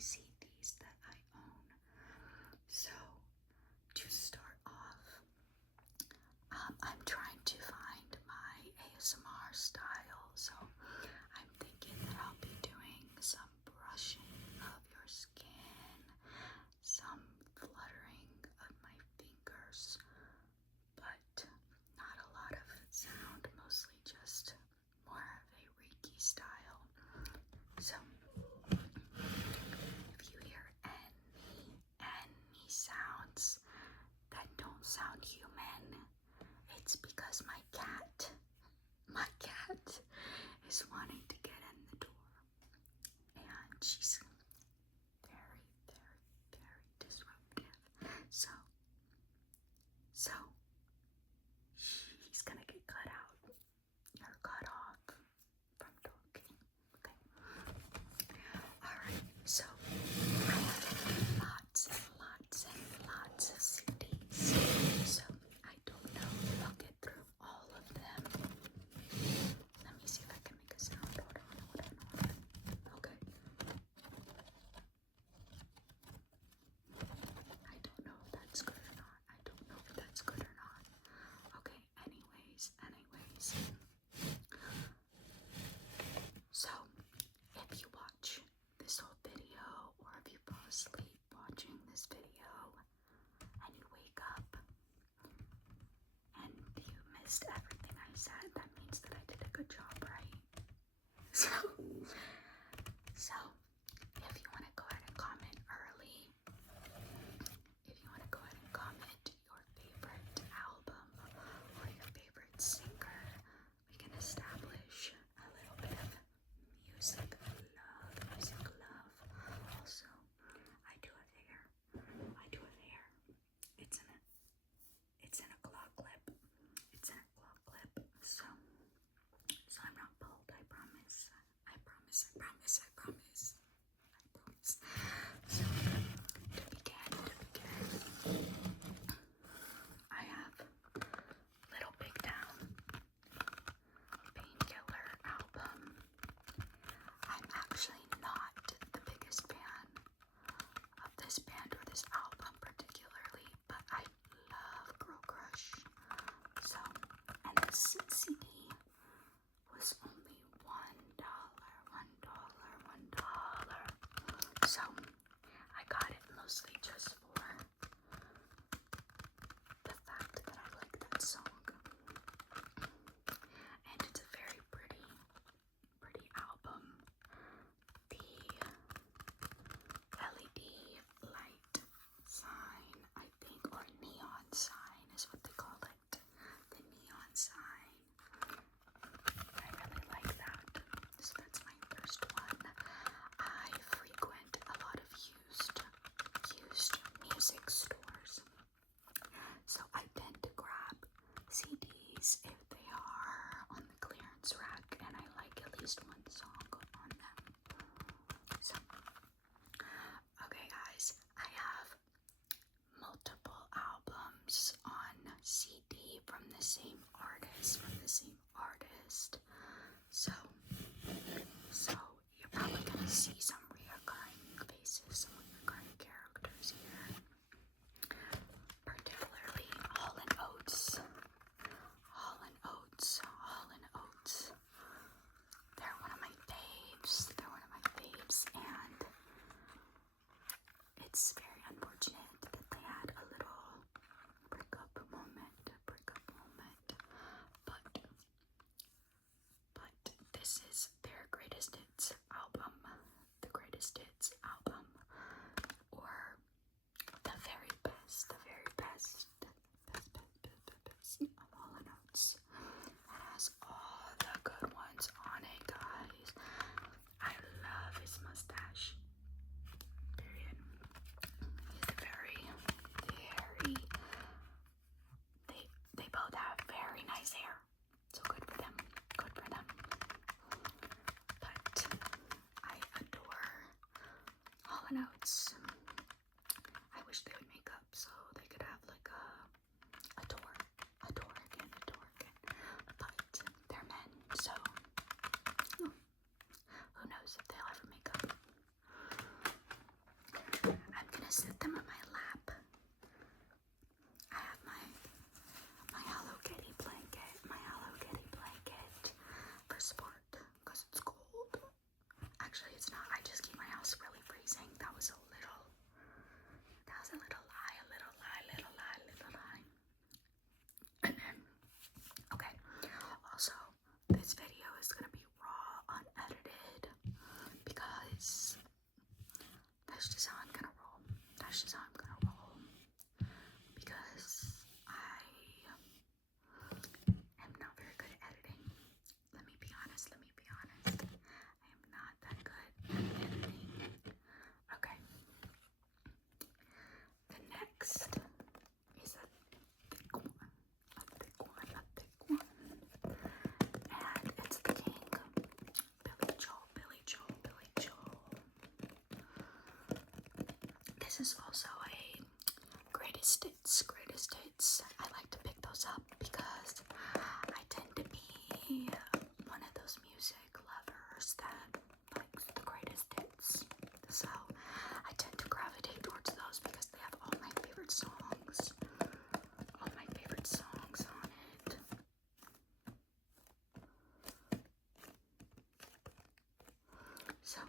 CDs that I own. So to start off, I'm trying to find my ASMR style, so I'm thinking that I'll be doing some brushing of your skin, some fluttering of my fingers, but not a lot of sound, mostly just more of a Reiki style. So if you hear any sounds that don't sound human, it's because my cat is wanting to get in the door, and she's very, very, very disruptive. So she's gonna get cut out or cut off from talking. Okay. Alright, so I have lots and lots of CDs. So I don't know if I'll get through all of them. Let me see if I can make a sound. Hold on. Okay. I don't know if that's good or not. Okay, anyways. So, if you watch this whole video, or if you fall asleep watching this video, and you wake up and you missed everything I said, that means that I did a good job, right? So if you want to go ahead and comment early, if you want to go ahead and comment your favorite album or your favorite singer, we can establish a little bit of music love. Also, I do have hair. It's in a claw clip. So I'm not bald, I promise. So to begin, I have Little Big Town Painkiller album. I'm actually not the biggest fan of this band or this album particularly, but I love Girl Crush. So, and this CD was only $1. So I got it mostly just for the fact that I like that song. And it's a very pretty album. The LED light sign, I think, or neon sign is what they call it. The neon sign. I really like that. So that's my first one. I frequent a lot of used music stores. So I tend to grab CDs if they are on the clearance rack and I like at least one song on them. So, okay guys, I have multiple albums on CD from the same artist. So you're probably gonna see some reoccurring faces, some reoccurring characters here. Particularly Hall & Oates. They're one of my faves, and it's very unfortunate that they had a little breakup moment. But this is their greatest hits album, or the very best of Hall & Oates. It has all the good ones on it, guys. I love his mustache. Period. He's very they both have very nice hair. So good for them. But I adore Hall & Oates. I wish they would make up so they could have like a tour again. But they're men, so who knows if they'll ever make up. that's just how I'm gonna roll. That's just how I'm gonna roll. Because I am not very good at editing. Let me be honest. I am not that good at editing. Okay. The next is a thick one. And it's the King. Billy Joel. This is also a greatest hits. I like to pick those up because I tend to be one of those music lovers that likes the greatest hits. So I tend to gravitate towards those because they have all my favorite songs. On it. So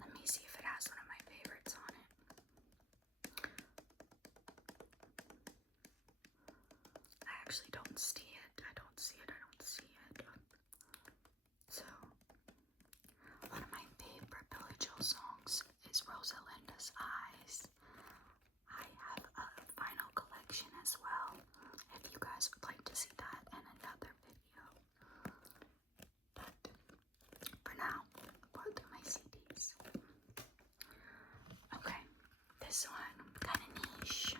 let me see if it has one of my favorites on it. I actually don't see it. So, one of my favorite Billy Joel songs is Rosalinda's Eyes. I have a vinyl collection as well, if you guys would like to see that in another video. But for now, we'll do my CDs. Okay, this one, kind of niche.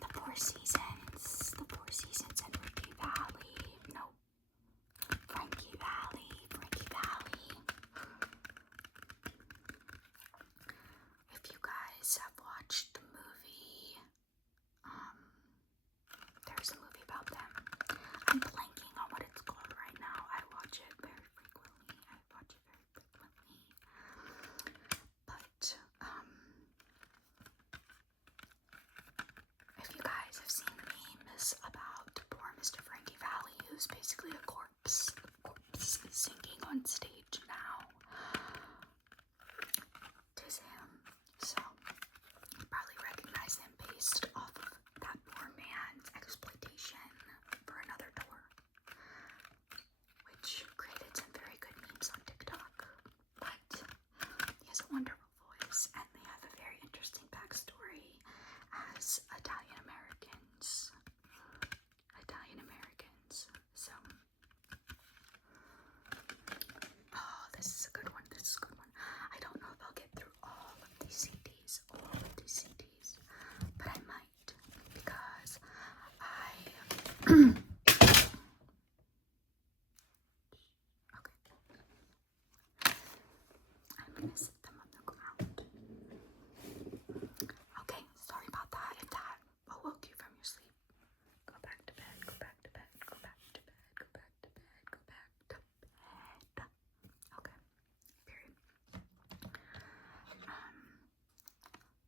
The Four Seasons and Frankie Valley. If you guys have watched the movie, there's a movie about them. I'm blanking on what it's called right now. I watch it very frequently. But, if you guys have seen memes about poor Mr. Frankie Valley, who's basically a corpse singing on stage now, tis him. So, you probably recognize him based off of that poor man's exploitation for another tour, which created some very good memes on TikTok. But he has a wonderful voice, and they have a very interesting backstory as Italian Americans. So, oh, this is a good one. I don't know if I'll get through all of these CDs, but I might, because okay. I'm gonna sit them on the ground. Okay, sorry about that. If that awoke you from your sleep, go back to bed. Okay, period.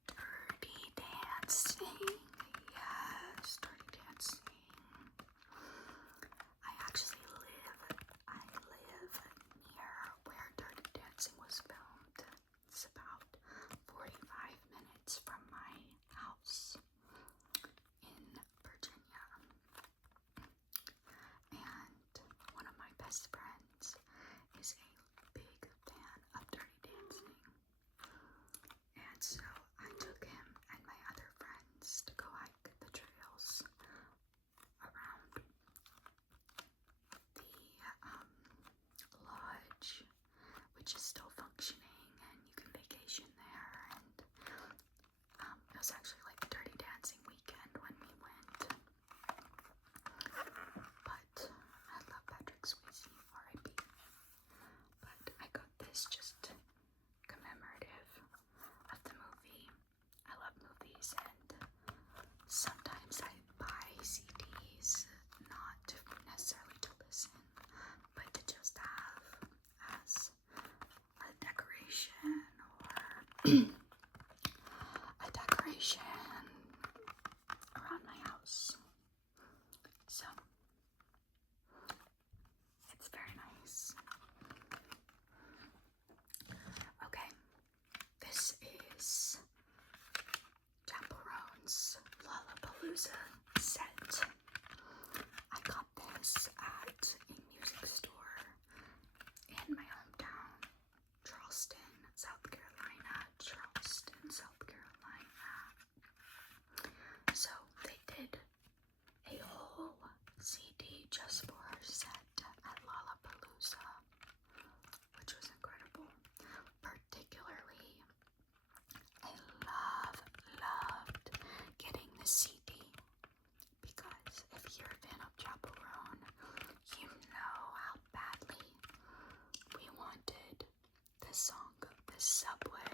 Dirty dancing. Yes, dirty dancing. I live near where Dirty Dancing was filmed. It's about 45 minutes from my house in Virginia. And one of my best friends is a big fan of Dirty Dancing. And so I took him and my other friends to go hike the trails around the lodge, which is still functioning, and you can vacation there. And it was actually like Dirty Dancing weekend when we went. But I love Patrick Swayze, R.I.P. But I got this just commemorative of the movie. I love movies, and sometimes I buy CDs not necessarily to listen, but to just have as a decoration or a decoration around my house. So it's very nice. Okay, this is Chaperone's Lollapalooza set. I got this at a music store in my hometown, this song, this Subway,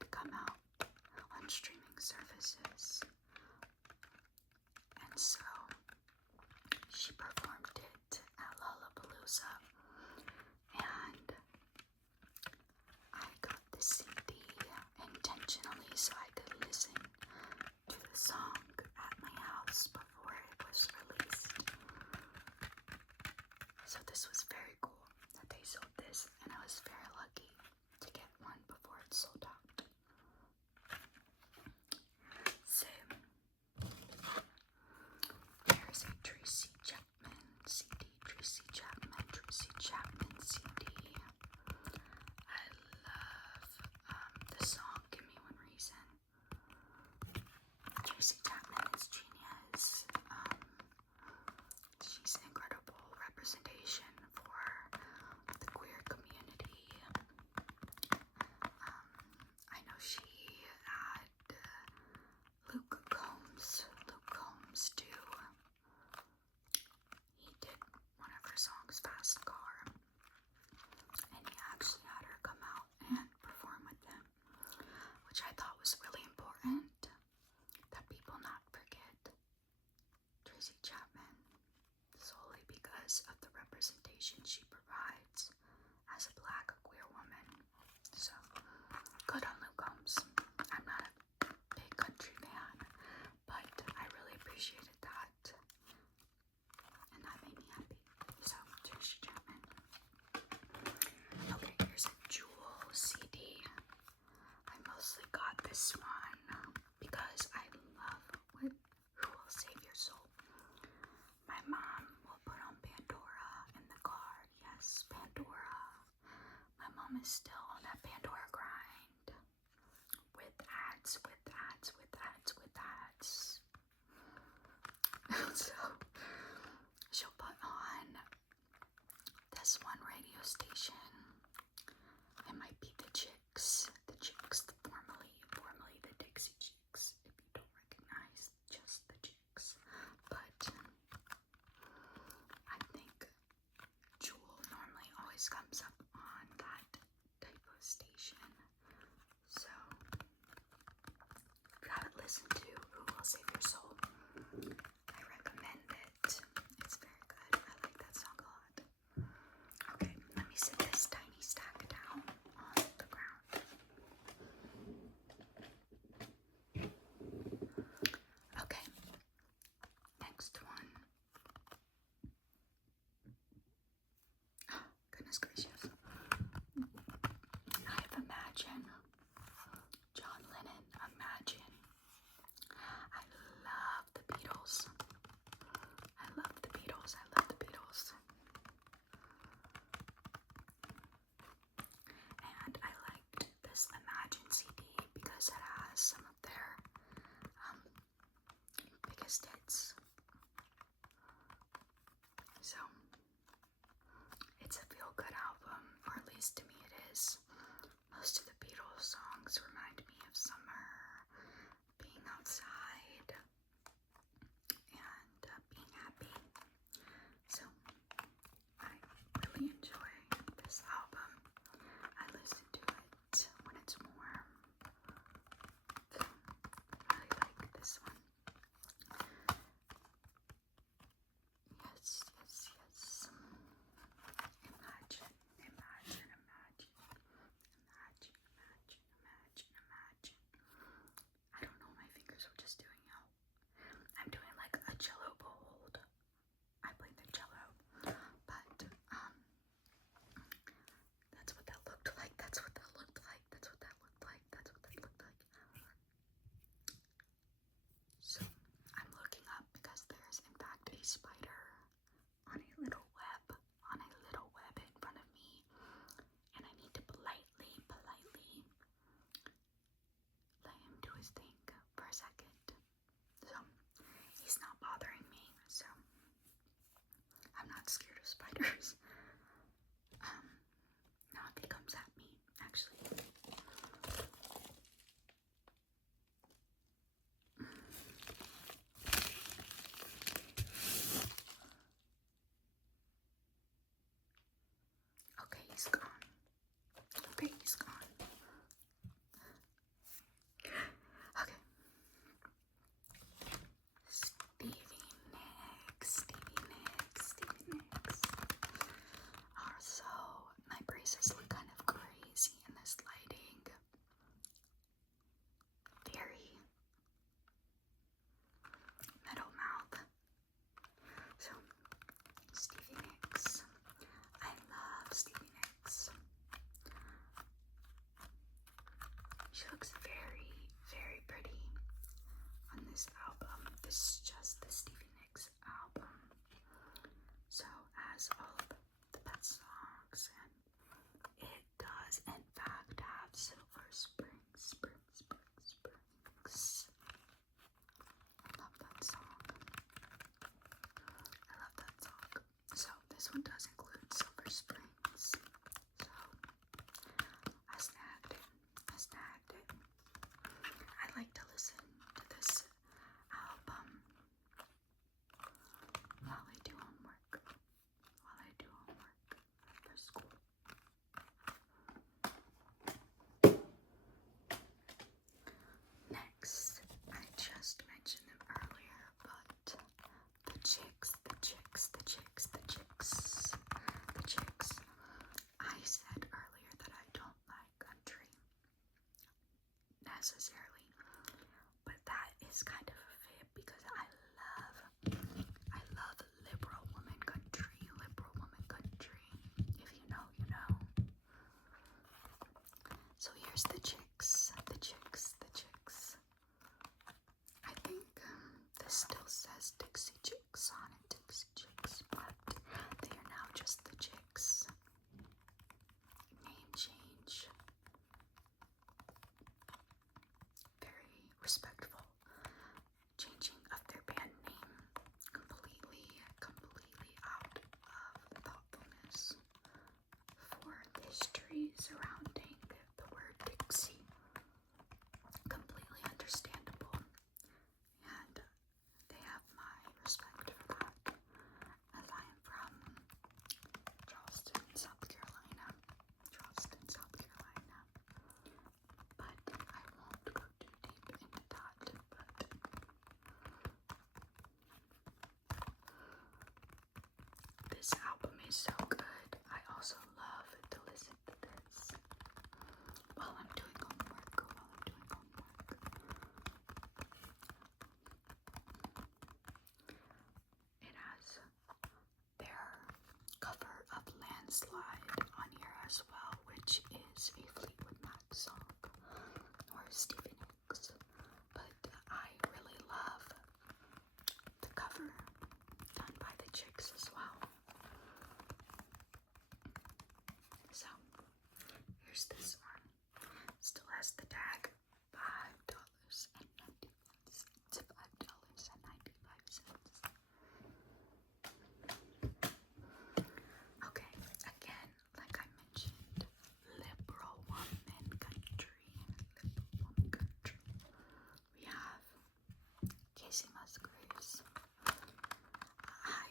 to come out on streaming services. And so she performed it at Lollapalooza, and I got the CD intentionally so I could listen to the song at my house before it was released. So this was very cool that they sold this, and I was very lucky to get one before it sold out. So there's a Tracy Chapman CD, Tracy Chapman CD. I love the song Give Me One Reason. Tracy Chapman is genius. She's an incredible representation for the queer community. I know she had Luke Combs too. He did one of her songs, Fast Car, and he actually had her come out and perform with him, which I thought was really important, that people not forget Tracy Chapman, solely because of the representation she provides as a black queer woman. So, good on Luke Combs. I'm not a big country fan, but I really appreciated that, and that made me happy. So, Tracy Chapman. Okay, here's a Jewel CD. I mostly got this one because I love Who Will Save Your Soul. My mom will put on Pandora in the car. Yes, Pandora. My mom is still on that Pandora grind. With ads. So, she'll put on this one radio station. It might be the Chicks, formerly the Dixie Chicks, if you don't recognize just the Chicks. But I think Jewel normally always comes up on that type of station. So, if you haven't listened to Who Will Save Your Soul, I recommend it. It's very good. I like that song a lot. Okay, let me sit this tiny stack down on the ground. Okay, next one. Oh, goodness gracious. I have Imagine. John Lennon, Imagine. I love the Beatles. And I liked this Imagine CD because it has some of their biggest hits. So, it's a feel-good album, or at least to me it is. Most of the Beatles songs remind me of summer, being outside, and being happy. So, I really enjoy this album. I listen to it when it's warm. I really like this one. Yes. Imagine. I don't know, my fingers were just doing out. I'm doing like a cello hold. I played the cello, but that's what that looked like. So I'm looking up because there's in fact a spider on a little web in front of me, and I need to politely let him do his thing for a second. So he's not bothering me, so I'm not scared of spiders. Now if he comes at me, actually. Okay, he's gone. Okay, this is just the Stevie Nicks album. So as all of the best songs, and it does in fact have Silver Springs. I love that song. So this one does include Silver Springs. So I snagged it. I like to listen to this album while I do homework for school. Next, I just mentioned them earlier, but the Chicks. I said earlier that I don't like country necessarily, but that is kind of a fib because I love liberal woman country. If you know, you know. So here's the Chicks. I think this still says Dixie Chicks on it, but they are now just the Chicks. Name change. Very respectful. Changing of their band name completely out of thoughtfulness for the history surrounding the word Dixie. Completely understandable, and they have my respect for that, as I am from Charleston, South Carolina, but I won't go too deep into that, but this album is so good. I also love to listen to this while I'm doing homework. It has their cover of Landslide on here as well, which is a Fleetwood Mac song, or Stevie Nicks, but I really love the cover done by the Chicks as well. So here's this one. Still has the tag $5.95. Okay, again, like I mentioned, liberal woman country. We have Casey Musgraves. I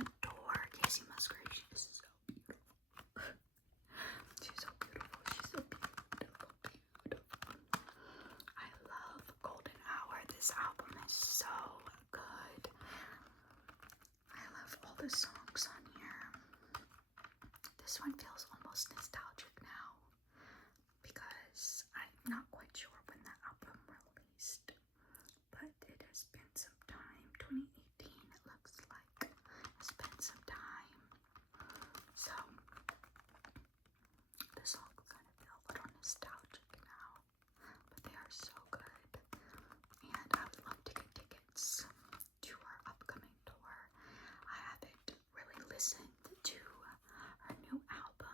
adore Casey Musgraves. She's so beautiful. I love Golden Hour. This album is so good. I love all the songs on here. This one feels almost nostalgic now because I'm not quite sure when the album released, but it has been some time. 2018 it looks like. It's been some time. So the songs kind of feel a little nostalgic now, but they are so good. And I would love to get tickets to her upcoming tour. I haven't really listened to her new album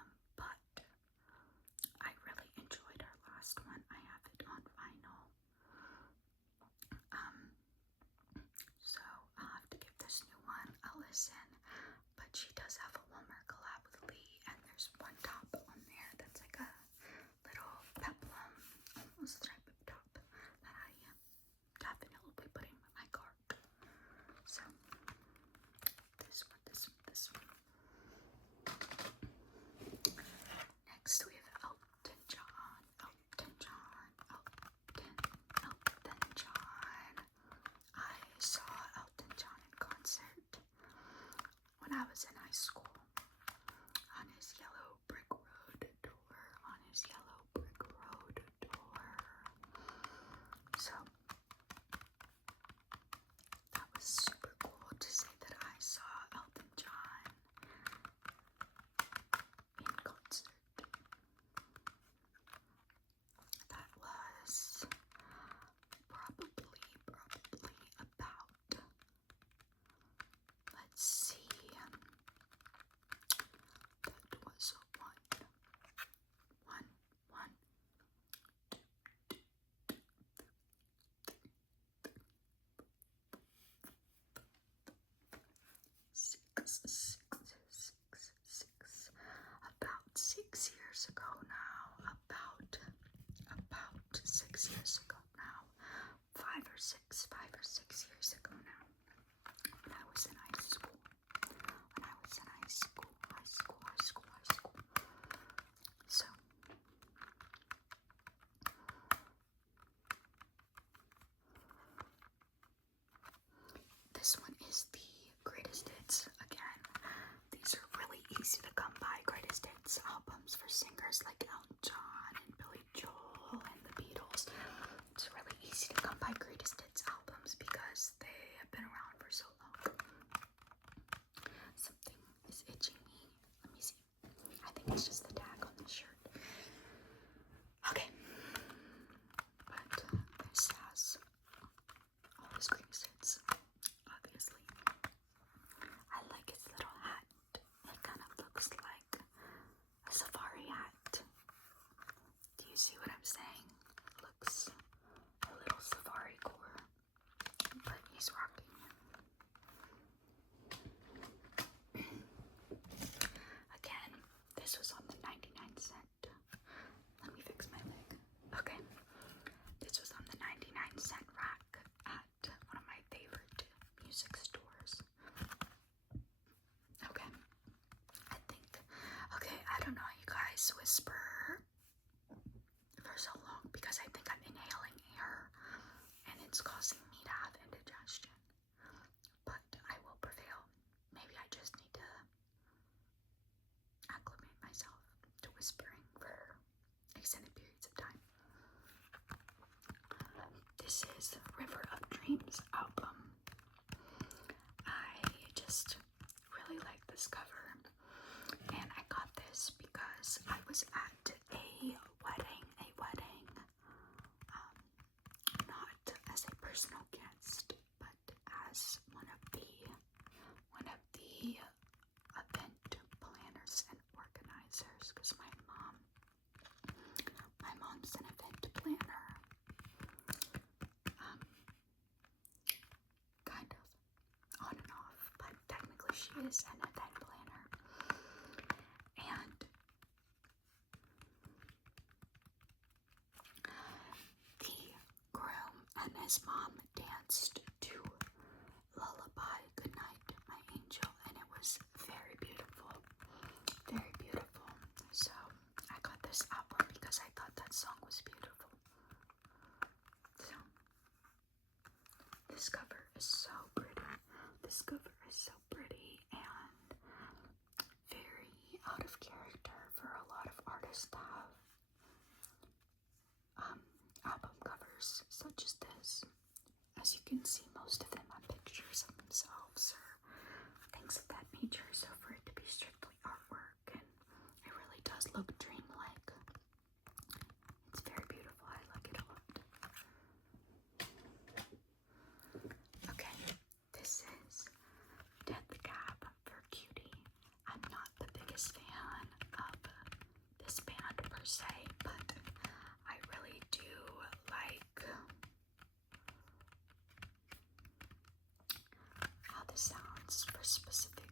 5 or 6 years ago now, when I was in high school. So, this one is the greatest hits again. These are really easy to come by, greatest hits albums for singers like Elton John and Billy Joel and the Beatles. It's really easy to come by greatest hits albums because they have been around for so long. Something is itching me. Let me see. I think it's just the tag on the shirt. Okay. But this has all his greatest hits, obviously. I like his little hat. It kind of looks like a safari hat. Do you see what I'm saying? It looks a little safari core, but he's rocking. Again, this was on the 99-cent. Let me fix my leg. Okay. This was on the 99-cent rack at one of my favorite music stores. Okay. I don't know, you guys whisper for so long because I think I'm inhaling air and it's causing me to have indigestion. But I will prevail. Maybe I just need to acclimate myself to whispering for extended periods of time. This is River of Dreams album. I just really like this cover, and I got this because I was at a wedding, not as a personal guest, but as one of the event planners and organizers, because my mom's an event planner, kind of on and off, but technically she is an event planner. And the groom and his mom danced to Lullaby Goodnight, My Angel, and it was very beautiful. Very beautiful. So I got this album because I thought that song was beautiful. So this cover is so pretty. This cover is so pretty and very out of character for a lot of artists to have album covers such as this. As you can see, most of them are pictures of themselves or things of that nature, so for it to be strictly artwork, and it really does look dreamlike. It's very beautiful. I like it a lot. Okay, this is Dead the Cab for Cutie. I'm not the biggest fan of this band per se, but I really do like how this sounds for specific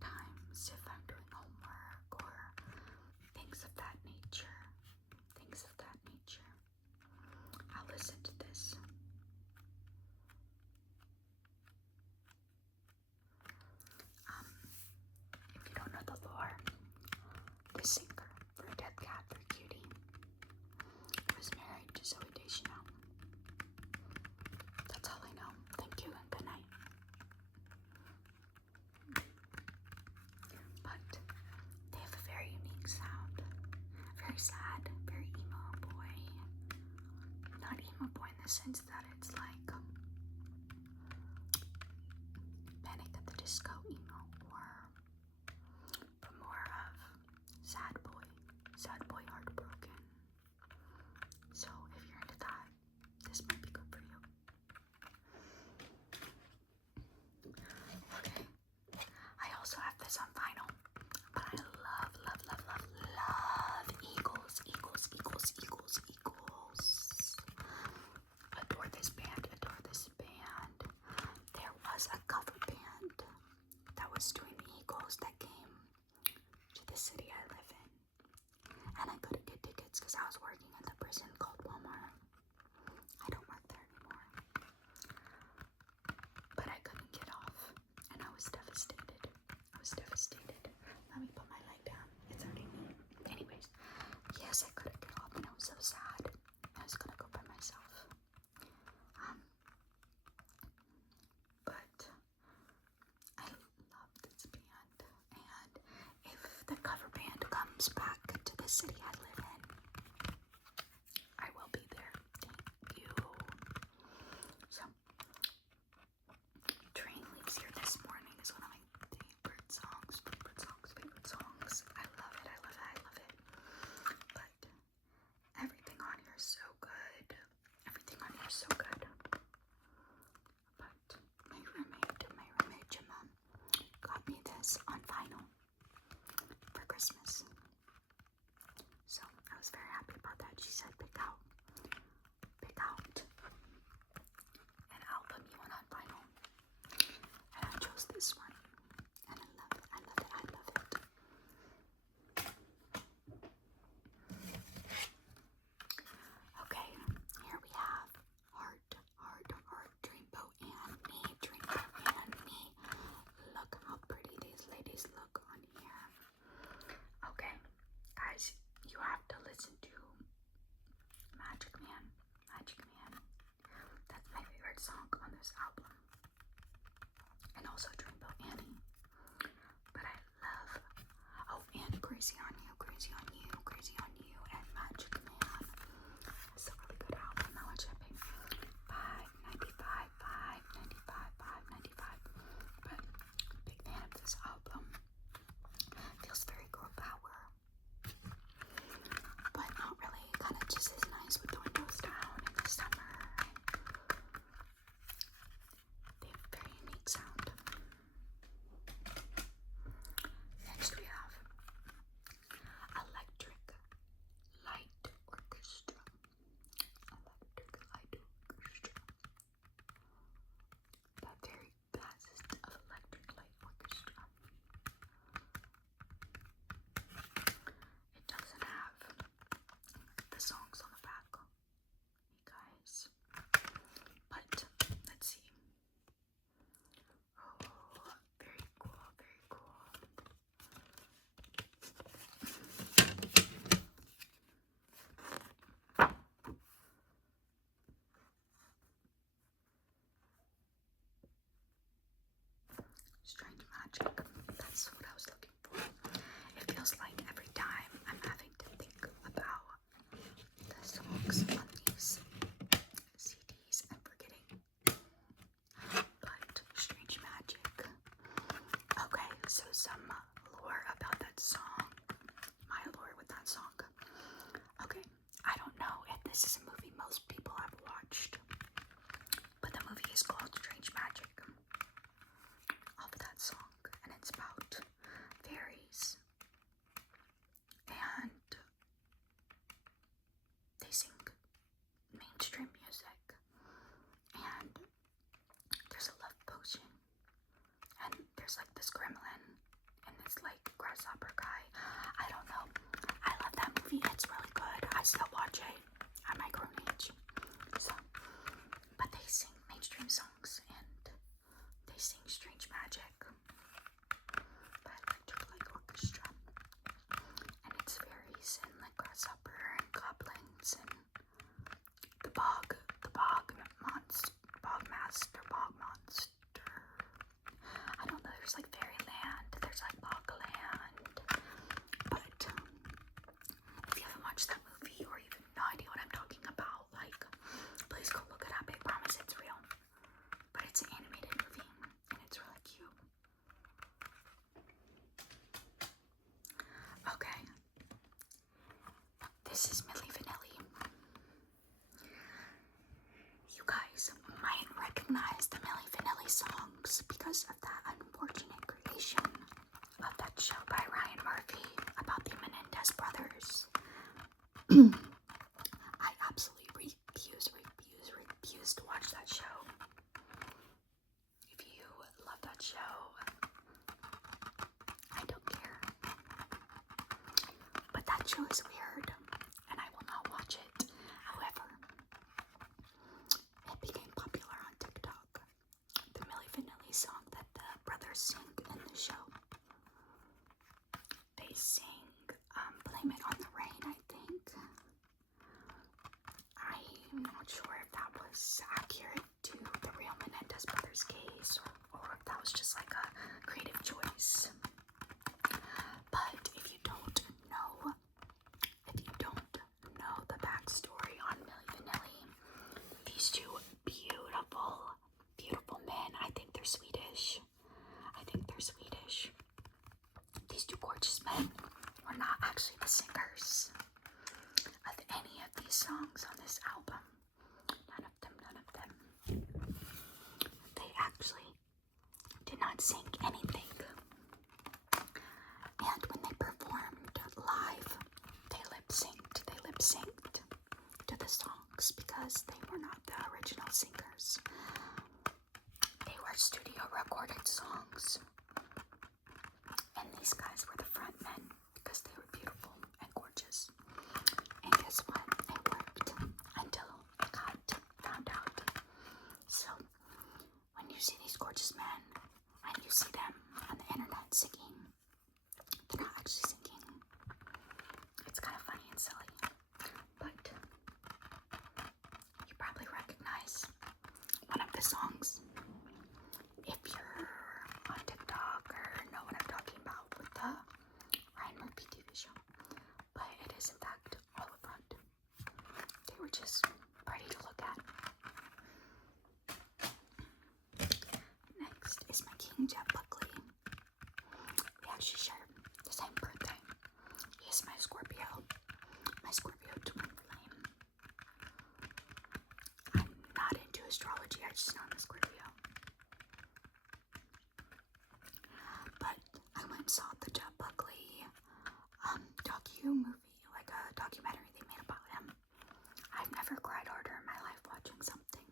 times if I'm doing homework or things of that nature. I'll listen to this. If you don't know the lore, the singer for Dead Cat for Cutie was married to Zoe Deschanel. That's all I know. Thank you and good night. But they have a very unique sound. Very sad, very emo boy. Not emo boy in the sense that it's like Panic at the Disco emo, or more of sad boy heartbroken. So if you're into that, this might be good for you. Okay, I also have this on vinyl, but I love Eagles. Adore this band. There was a cover band city I live in. I will be there. Thank you. So, Train Leaves Here This Morning is one of my favorite songs. I love it. But everything on here is so good. But my roommate Gemma got me this on vinyl for Christmas. So I was very happy about that. She said, pick out an album you want on vinyl. And I chose this one. And I love it. Okay, here we have Heart, Dreamboat and Me. Look how pretty these ladies look on here. Okay, guys, you have to listen to Magic Man. That's my favorite song on this album. And also Dreamboat Annie. But I love, and Crazy on You, and Magic Man. It's a really good album. How much I pay? $5.95. But big fan of this album. Feels very girl power. But not really. Kind of just is nice with the windows down in the summer. They have a very unique sound. Next we have Electric Light Orchestra. The very best of Electric Light Orchestra. It doesn't have the songs on the back, you guys. But let's see. Oh, very cool. Strange Magic. That's what I was looking for. It feels like every time I'm having to think about the songs on these CDs and forgetting. But Strange Magic. Okay, so some lore about that song. My lore with that song. Okay, I don't know if this is a movie most people have watched, but the movie is called Strange Magic of that song, and it's about fairies, and they sing mainstream music, and there's a love potion, and there's like this gremlin, and this like grasshopper guy. I don't know. I love that movie. It's really good. I still watch it at my grown age. So, but they sing mainstream songs, and they sing Strange Magic by Electric Light Orchestra. And it's fairies and like grasshopper and goblins and the bog monster. I don't know, there's like fairyland, there's like bogland. But if you haven't watched that movie or you have no idea what I'm talking about, like, please go look it up. I promise it's real. But it's an animated movie and it's really cute. Okay. This is Milli Vanilli. You guys might recognize the Milli Vanilli songs because of that unfortunate creation of that show by Ryan Murphy about the Menendez brothers. I absolutely refuse to watch that show. If you love that show, I don't care. But that show is weird, and I will not watch it. However, it became popular on TikTok. The Milli Vanilli song that the brothers sing in the show. They sing Blame It on the Rain, I think. I'm not sure if that was accurate to the real Menendez brothers case, or if that was just like a creative choice. But if you don't know singers. They were studio recorded songs. And these guys were the front men because they were beautiful and gorgeous. And guess what? It worked until it got found out. So, when you see these gorgeous men and you see them on the internet singing, they're not actually singing. It's kind of funny and silly. But you probably recognize one of the songs if you're on TikTok or know what I'm talking about with the Ryan Murphy TV show. But it is in fact all up front. They were just pretty to look at. Next is my King Jeff Buckley. We actually share the same birthday. He is my Scorpio twin flame. I'm not into astrology, I just know I'm a Scorpio. But I went and saw the Jeff Buckley docu-movie, like a documentary they made about him. I've never cried harder in my life watching something.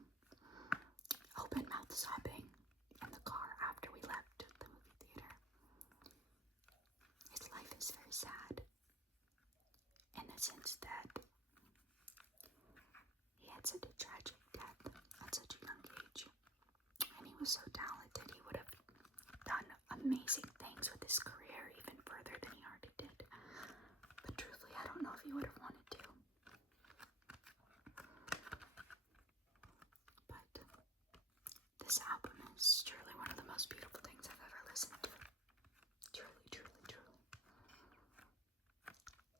Open mouth sobbing in the car after we left the movie theater. His life is very sad in the sense that he had such a tragic death at such a young age. And he was so talented, he would have done amazing things with his career even further than he already did. But truthfully, I don't know if he would have wanted to. But this album is truly one of the most beautiful things I've ever listened to. Truly, truly, truly.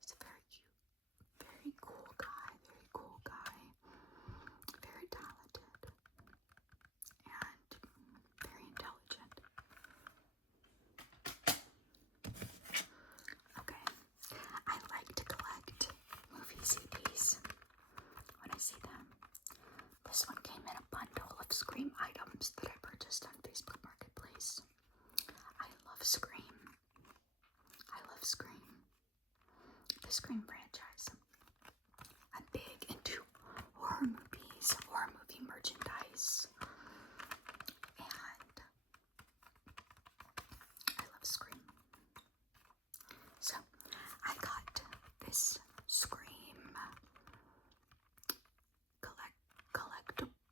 He's a very cute, very cool guy, very talented, and very intelligent. Okay, I like to collect movie CDs when I see them. This one came in a bundle of Scream items that I purchased on Facebook Marketplace. I love Scream. The Scream franchise. I'm big into horror movies, horror movie merchandise, and I love Scream. So, I got this Scream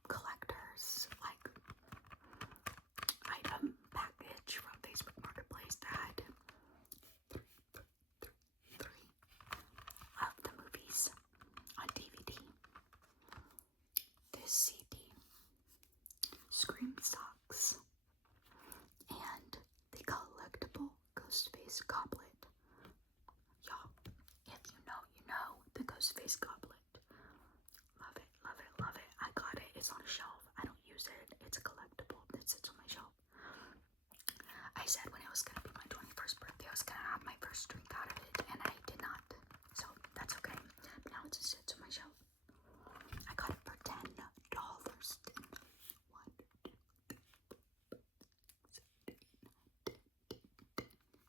collector's item package from Facebook Marketplace that had three of the movies on DVD. This CD, Scream socks, and the collectible Ghostface goblet. Y'all, if you know, you know the Ghostface goblet. Love it, love it, love it. I got it. It's on a shelf. I don't use it. It's a collectible. It sits on my shelf. I said when it was going to be my 21st birthday, I was going to have my first drink out of it, and I did not. So that's okay. But now it just sits on my shelf. I got it for $10.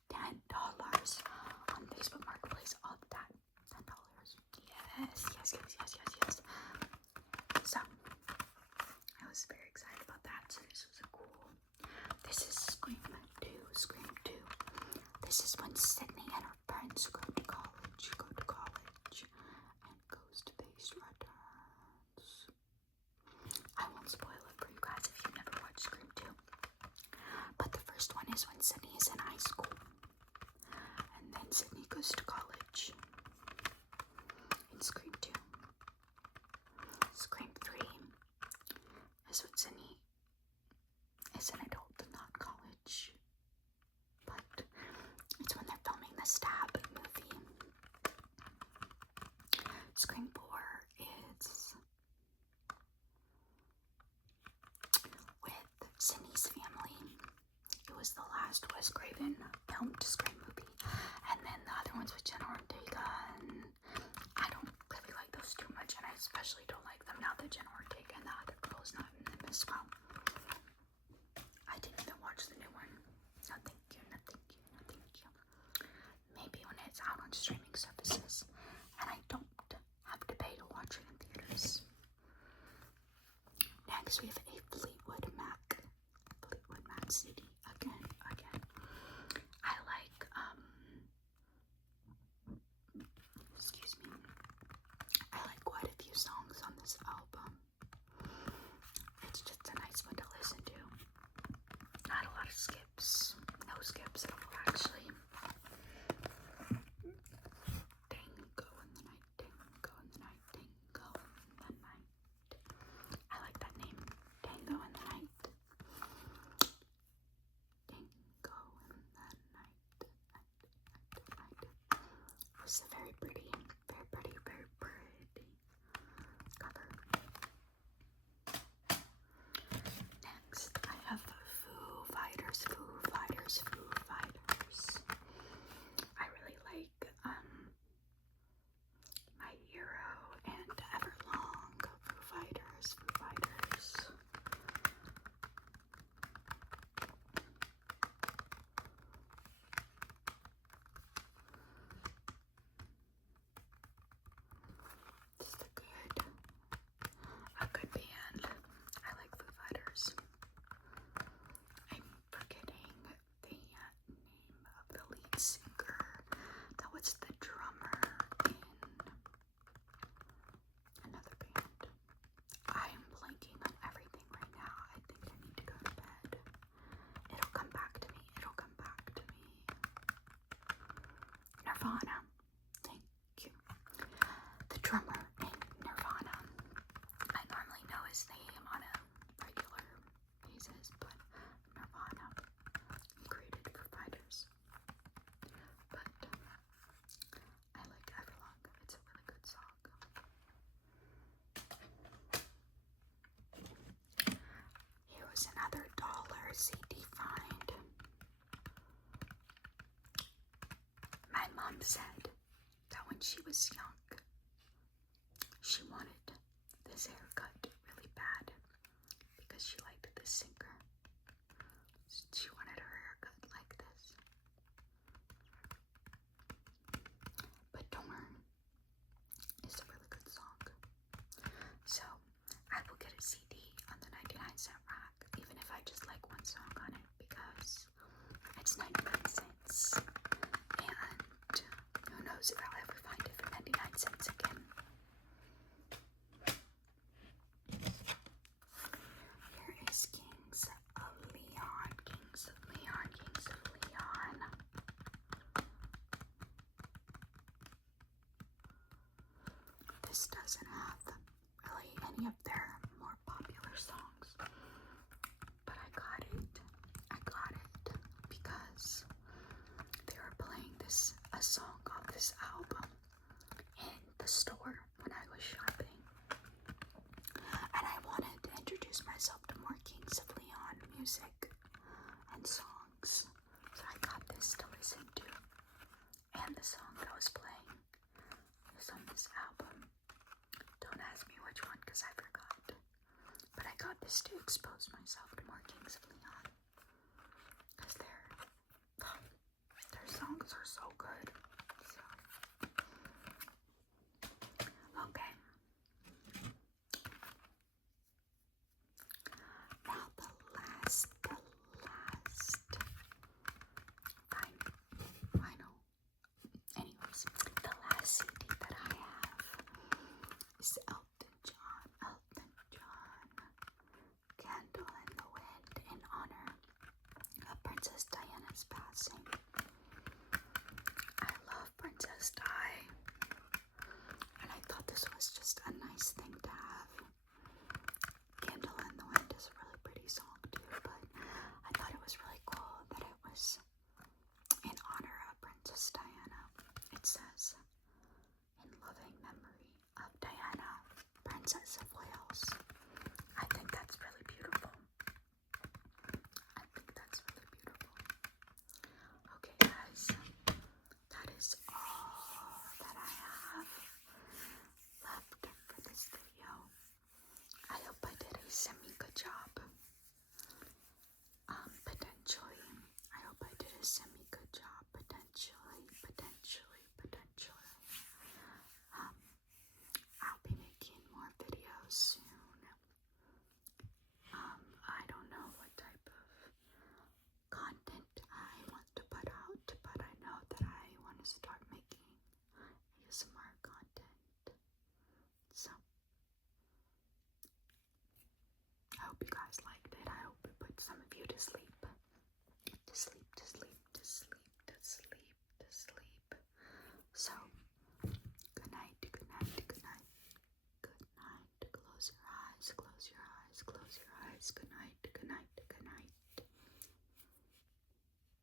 $10 on Facebook Marketplace. All that. $10. Yes. So I was very excited about that. So this was a cool. This is Scream 2. This is when Sydney and her friends go to college, and Ghostface returns. I won't spoil it for you guys if you've never watched Scream 2. But the first one is when Sydney is in high school, and then Sydney goes to college. In Scream 2. Scream 3 is when Sydney is an adult, not college. But it's when they're filming the Stab movie. Scream 4 is with Sydney's family. It was the last Wes Craven filmed Scream movie. And then the other ones with Jenna Ortega, and I don't really like those too much, and I especially don't like them now that Jenna Ortega and the other girl is not in them as well. I didn't even watch the new one. No thank you. Maybe when it's out on streaming services and I don't have to pay to watch it in theaters. Next we have a Fleetwood Mac CD. Again. I like, excuse me. I like quite a few songs on this album. It's just a nice one to listen to. Not a lot of skips. No skips at all, actually. Tango in the night, tango in the night, tango in the night. I like that name. Tango in the night. Tango in the night. This is a very pretty cover. Next, I have Foo Fighters. I really like My Hero and Everlong. Foo Fighters. This is a good band. I like Foo Fighters. I'm forgetting the name of the lead singer. That was the drummer in another band. I am blanking on everything right now. I think I need to go to bed. It'll come back to me. Nirvana. Thank you. The drummer in Nirvana. I normally know his name on a regular basis, but Nirvana created Foo Fighters. But I like Everlong. It's a really good song. Here was another dollar CD find. My mom said that when she was young, she wanted this haircut really bad because she liked this singer. She wanted her haircut like this. But Dorn is a really good song. So I will get a CD on the 99-cent rack, even if I just like one song on it, because it's 99 cents. And who knows if I'll ever find it for 99 cents again. Here is Kings of Leon. This doesn't have really any of their more popular songs, but I got it because they were playing a song off this album in the store when I was shopping, and I wanted to introduce myself to more Kings of Leon music and songs, so I got this to listen to, and the song that was playing is on this album. Don't ask me which one because I forgot, but I got this to expose myself to more Kings of Leon because their songs are so good. So, okay. Now the last final. Anyways, the last CD that I have is Elton John, Candle in the Wind, in honor of Princess Diana's passing. I love Princess Di, and I thought this was just a nice thing to have. Candle in the Wind is a really pretty song too, but I thought it was really cool that it was in honor of Princess Diana. It says, in loving memory of Diana, Princess of Wales. I think that's really beautiful. Okay, guys, that is all that I have left for this video. I hope I did a semi-good job. Potentially. I hope I did a semi-good job. Potentially. I'll be making more videos hope you guys liked it. I hope it put some of you to sleep. To sleep, to sleep, to sleep, to sleep, to sleep. So, good night, good night, good night. Good night. Close your eyes, close your eyes, close your eyes. Good night.